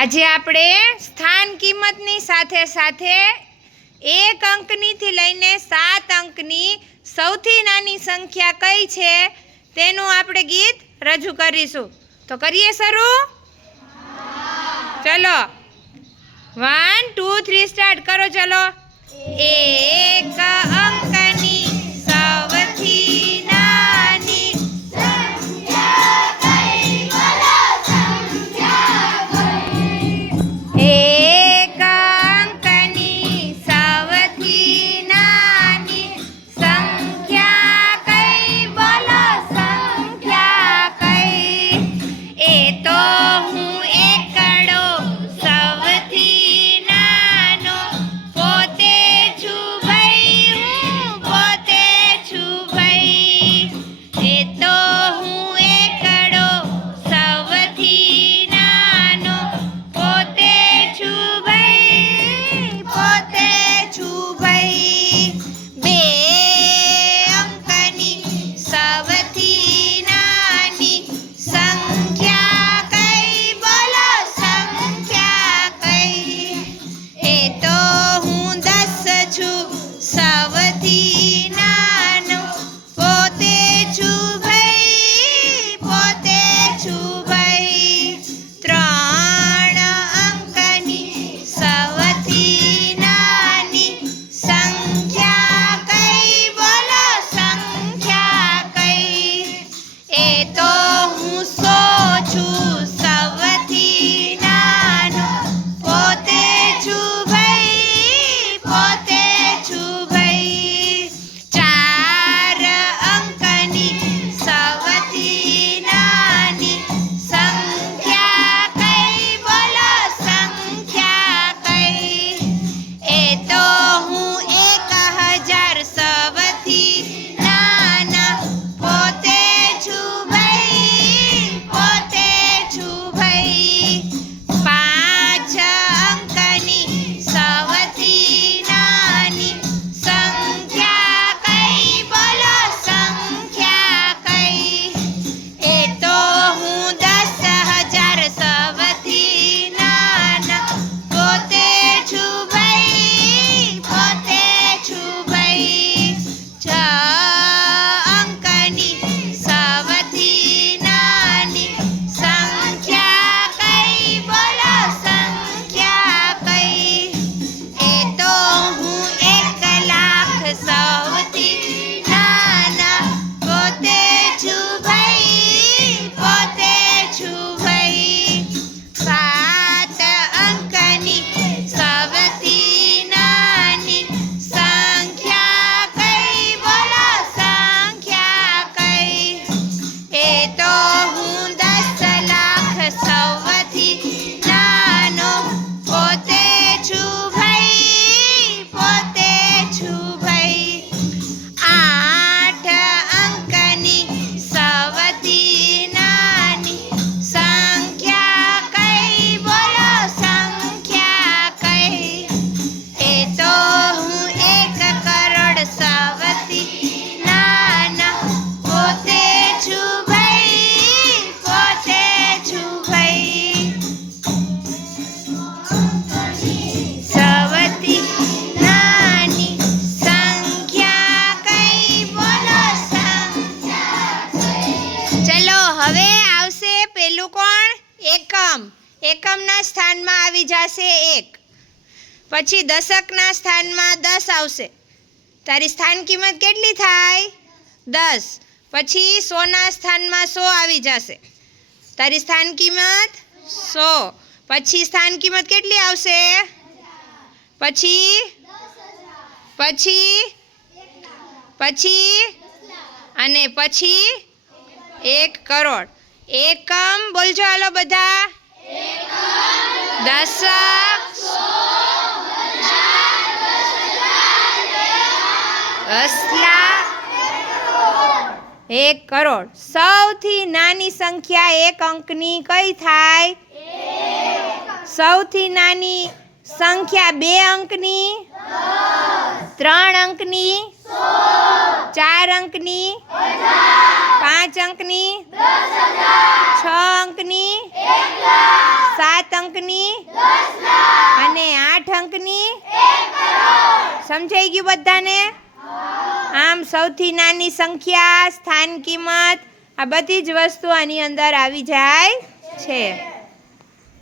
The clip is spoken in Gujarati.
આજે આપણે સ્થાન કિંમતની સાથે સાથે 1 અંકનીથી લઈને 7 અંકની સૌથી નાની સંખ્યા કઈ છે તેનું આપણે ગીત રજૂ કરીશું. તો કરીએ શરૂ? ચલો 1 2 3 સ્ટાર્ટ કરો. ચલો. 1 અંકની સૌથી નાની સંખ્યા કઈ બોલો સંખ્યા કઈ? 1 અંકની સૌથી નાની સંખ્યા કઈ બોલો સંખ્યા કઈ? એ તો હું એકડો સૌથી નાનો પોતે છું ભાઈ, હું પોતે છું ભાઈ. એ તો હું એકડો સૌથી નાનો પોતે છું ભાઈ, પોતે છું ભાઈ. 2 અંકની સૌથી નાની સંખ્યા કઈ બોલો સંખ્યા કઈ? એ તો હું 10 છું સૌથી નાનો પોતે છું ભાઈ, પોતે છું ભાઈ. 3 અંકની સૌથી નાની સંખ્યા કઈ બોલો સંખ્યા કઈ? એ તો હું 100 છું સૌથી નાનો પોતે છું ભાઈ, પોતે છું ભાઈ. 4 અંકની સૌથી નાની સંખ્યા કઈ બોલો સંખ્યા કઈ? એ તો હું 1000 સૌથી નાના પોતે છું ભાઈ, પોતે છું ભાઈ. 5 અંકની સૌથી નાની સંખ્યા કઈ બોલો સંખ્યા કઈ? એ તો હું 10,000 સૌથી નાના પોતે છું ભાઈ, પોતે છું ભાઈ. 6 અંકની સૌથી નાની સંખ્યા કઈ બોલો સંખ્યા કઈ? એ તો હું 1,00,000 સૌથી નાના પોતે છું ભાઈ, પોતે છું ભાઈ. 7 અંકની સૌથી નાની સંખ્યા કઈ બોલો સંખ્યા કઈ? એ તો હું 10,00,000 સૌથી નાનો પોતે છું ભાઈ, પોતે છું ભાઈ. 8 અંકની સૌથી નાની સંખ્યા કઈ બોલો સંખ્યા કઈ? એ તો હું 1 કરોડ સૌથી નાના પોતે છું ભાઈ, પોતે છું ભાઈ. સૌથી નાની સંખ્યા કઈ બોલો સંખ્યા કઈ? ચલો હવે આવશે પેલું કોણ? એકમ. એકમના સ્થાનમાં આવી જશે 1. પછી દશકના સ્થાનમાં 10 આવશે. તારી સ્થાન કિંમત કેટલી થાય? 10. પછી 100ના સ્થાનમાં 100 આવી જશે. તારી સ્થાન કિંમત 100. પછી સ્થાન કિંમત કેટલી આવશે? પછી અને પછી 1 કરોડ. એકમ બોલજો હાલો બધા. દશક, 10 લાખ, 1 કરોડ. સૌથી નાની સંખ્યા 1 અંકની કઈ થાય? સૌથી નાની સંખ્યા 2 અંકની, 3 અંકની, 4 અંકની, 5 અંકની, 6 અંકની, 7 અંકની. અંકની અને 8 અંકની સમજાઈ ગયું બધાને? આમ સૌથી નાની સંખ્યા, સ્થાન કિંમત, આ બધી જ વસ્તુ આની અંદર આવી જાય છે.